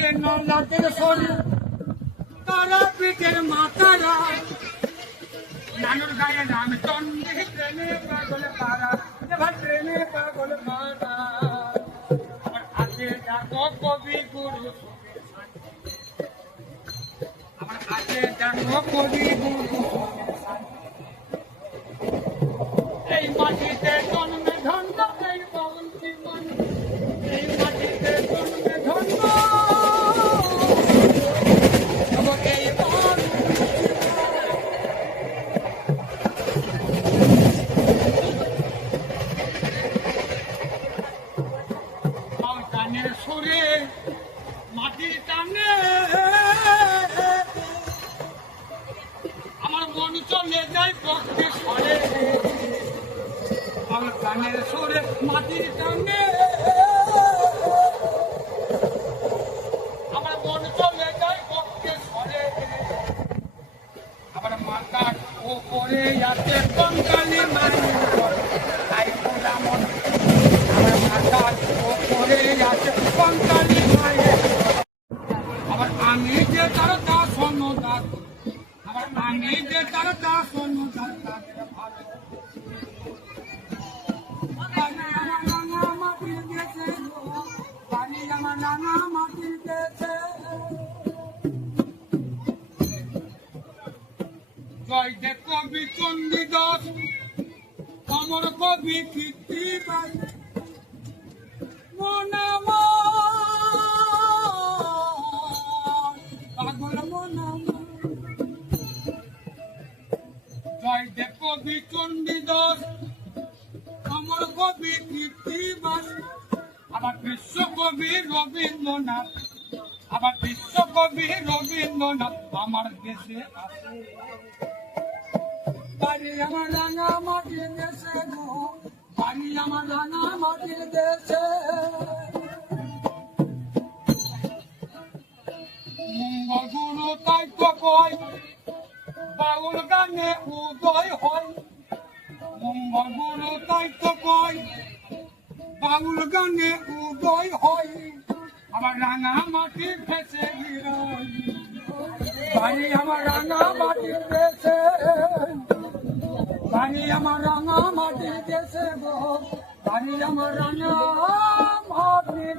হাতে নলাদের শরীর তারা পিঠের মাতারা। নানুর গায়ে নাম চন্ডী ট্রেনে পাগল পাড়া এবার ট্রেনে পাগল পাড়া আমার হাতে দেখো কবি গুরু। আমার হাতে দেখো কবি গুরু। সুরে মাটির টানে। আমার মন চলে যায় পক্ষে সরে। আমার গানের সুরে মাটির টানে। আমার মন চলে যায় পক্ষে সরে। আমার মাথার উপরে আছে কঙ্কালি মায়ের ঘর। তাই বললাম আমার মাথার উপরে আছে কঙ্কালি মায়ের ঘর। আবার আমি যে তার দাস অনুদাস আবার আমি যে তার দাস জয় দে কবি চণ্ডীদাস অমর কবি কীর্তি কবি চণ্ডীদাস অমর কবি কীর্তি বাই আবার বিশ্বকবি রবীন্দ্রনাথ, আবার বিশ্বকবি রবীন্দ্রনাথ আমার দেশে আছে। বাড়ি আমার রাঙা মাটির দেশে বাড়ি আমার রাঙা মাটির দেশে। মঙ্গল গুরু তাই তো কয় বাউল গানে উদয় হয়। মঙ্গল গুরু তাই তো কয়, বাউল গানে উদয় হয়। আমার রাঙা মাটির ভেসে বাড়ি আমার রাঙা মাটির দেশে বাড়ি আমার রাঙা মাটির দেশে গো, বাড়ি আমার রাঙা মাটির